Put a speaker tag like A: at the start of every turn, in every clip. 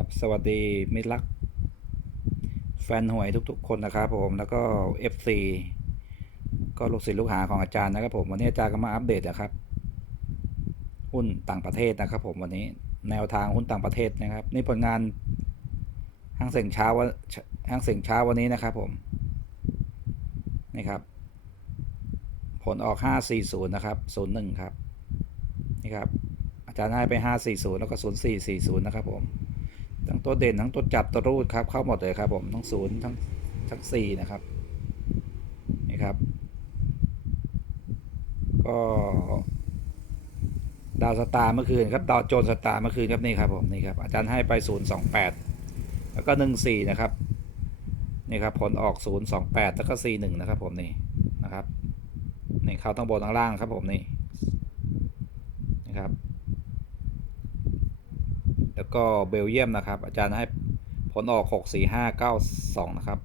A: ับสวัสดีมิตรรัก แฟนหวยทุกๆ คนนะครับผมแล้วก็ FC ก็ลูกศิษย์ลูกหาของอาจารย์นะครับผมวันนี้อาจารย์ก็มาอัปเดตนะครับ หุ้นต่างประเทศนะครับผมวันนี้แนวทางหุ้นต่างประเทศนะครับ นี่ผลงานห้างเสียงเช้าวันห้างเสียงเช้าวันนี้นะครับผมนี่ครับ ผลออก 540 นะครับ 01 ครับ นี่ครับ อาจารย์ให้ไป 540 แล้วก็ 0440 นะครับผม ทั้งตัวเด่นทั้งตัวจับตัวรูดครับ เข้าหมดเลยครับ ผมทั้ง0ทั้งทั้ง4นะครับนี่ครับ ก็ดาวสตาร์เมื่อคืนครับดาวโจนสตาร์เมื่อคืนครับนี่ครับผมนี่ครับอาจารย์ให้ไป 028 แล้วก็ 14 นะครับนี่ครับผลออก 028 แล้วก็ 41 นะครับผมนี่นะครับนี่เข้าทั้งบนทั้งล่างครับผมนี่นะครับ ก็เบลเยียมนะครับ อาจารย์ให้ผลออก 6 4 5 9 2 นะครับ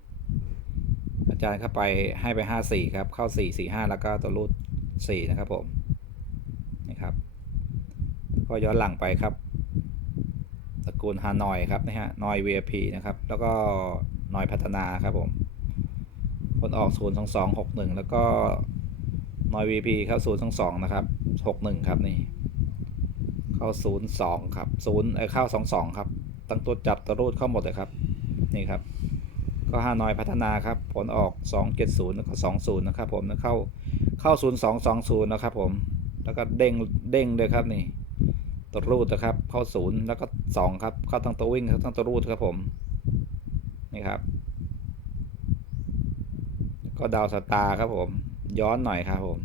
A: อาจารย์เข้าไปให้ไป 5 4 ครับ เข้า 4 4 5 แล้วก็ตัวรูด 4 นะครับผมนี่ครับ ก็ย้อนหลังไปครับตระกูลฮานอยครับนะฮะนอย VIP นะครับ แล้วก็นอยพัฒนาครับผมผลออก 0 2 2 6 1 แล้วก็นอย VP เข้า0 2 2 นะครับ 6 1 ครับนี่ เข้า0 2ครับ0เอ้ยเข้า2 2ครับ ตั้งตัวจับตัวรูดเข้าหมดเลยครับ นี่ครับ ก็ฮานอยพัฒนาครับ ผลออก2 7 0แล้วก็2 0นะครับผมแล้วเข้าเข้า0 2 2 0นะครับผม แล้วก็เด้งเด้งเลยครับนี่ ตัวรูดนะครับ เข้า0แล้วก็2ครับ เข้าทั้งตัววิ่งเข้าทั้งตัวรูดครับผม นี่ครับ ก็ดาวสตาร์ครับผม ย้อนหน่อยครับผม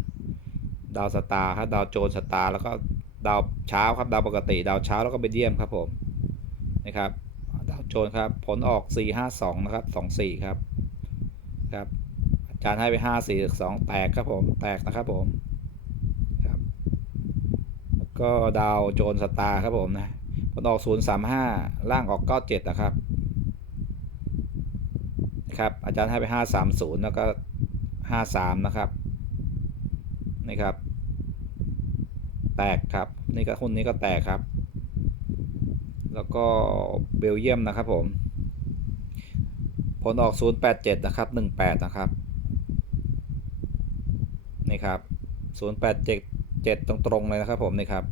A: ดาวสตาร์ครับดาวโจนสตาร์แล้วก็ ดาวเช้าครับดาวปกติ ดาวเช้าแล้วก็เบเดียมครับผมนะครับดาวโจนครับผลออก4 5 2นะครับ2 4ครับครับอาจารย์ให้ไป 5 4 2 แตกครับผมแตกนะครับผมครับแล้วก็ดาวโจนสตาร์ครับผมนะผลออก0 3 5ล่างออก97นะครับนะครับอาจารย์ให้ไป 530 แล้วก็ 53 นะครับนี่ครับ แตกครับ นี่ก็หุ้นนี้ก็แตกครับ แล้วก็เบลเยียมนะครับผม ผลออก 087 นะครับ 18 นะครับ นี่ครับ 0877ตรงๆเลยนะครับผมนี่ครับ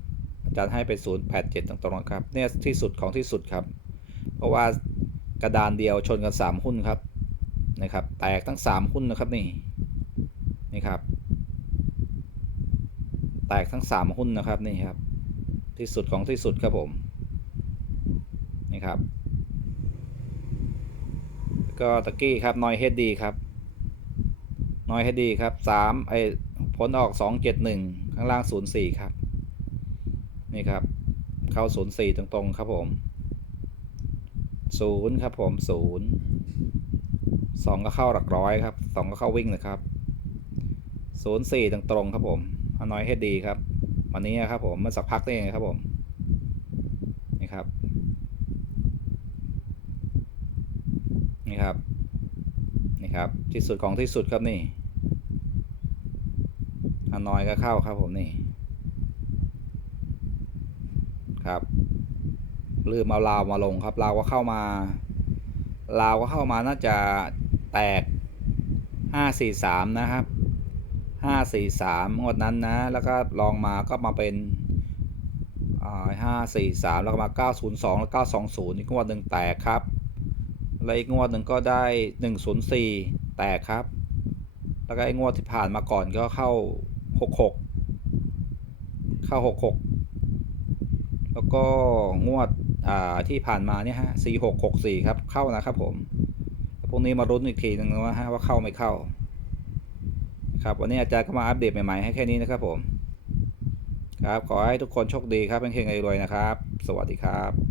A: อาจารย์ให้ไป 087 ตรงๆนะครับ เนี่ยที่สุดของที่สุดครับ เพราะว่ากระดานเดียวชนกัน 3 หุ้นครับ นะครับ แตกทั้ง 3 หุ้นนะครับนี่ นี่ครับ แตกทั้ง 3 หุ้นนะครับนี่ครับ ที่สุดของที่สุดครับผมนี่ครับ ก็ตะกี้ครับนอยเฮดดีครับนอยเฮดดีครับ3ไอผลออก 271 ข้างล่าง 04 ครับ นี่ครับ เข้า 04 ตรง ๆ ครับผม0ครับผม0 2 ก็เข้าหลักร้อยครับ 2 ก็เข้าวิ่งนะครับ 04 ตรงตรงๆครับผม ฮานอยเฮดดีครับ วันนี้ครับผมเมื่อสักพักนี่เองครับผม นี่ครับ นี่ครับ นี่ครับ ที่สุดของที่สุดครับนี่ฮานอยก็เข้าครับผมนี่ ครับลืมเอาลาวมาลงครับลาวก็เข้ามาลาวก็เข้ามาน่าจะแตก 543 นะครับ 543งวดนั้นนะ แล้วก็ลองมาก็มาเป็นอ่า543แล้วก็มา902แล้ว920อีกงวดหนึ่งแตกครับ แล้วอีกงวดหนึ่งก็ได้104แตกครับ แล้วก็ไอ้งวดที่ผ่านมาก่อนก็เข้า66เข้า66แล้วก็งวดอ่าที่ผ่านมาเนี่ยฮะ4664ครับเข้านะครับผมพวกนี้มารุ้นอีกทีหนึ่งว่าฮะว่าเข้าไม่เข้า ครับวันนี้อาจารย์ก็มาอัปเดตใหม่ๆให้แค่นี้นะครับผม ครับขอให้ทุกคนโชคดีครับเป็นเฮงๆรวยนะครับ สวัสดีครับ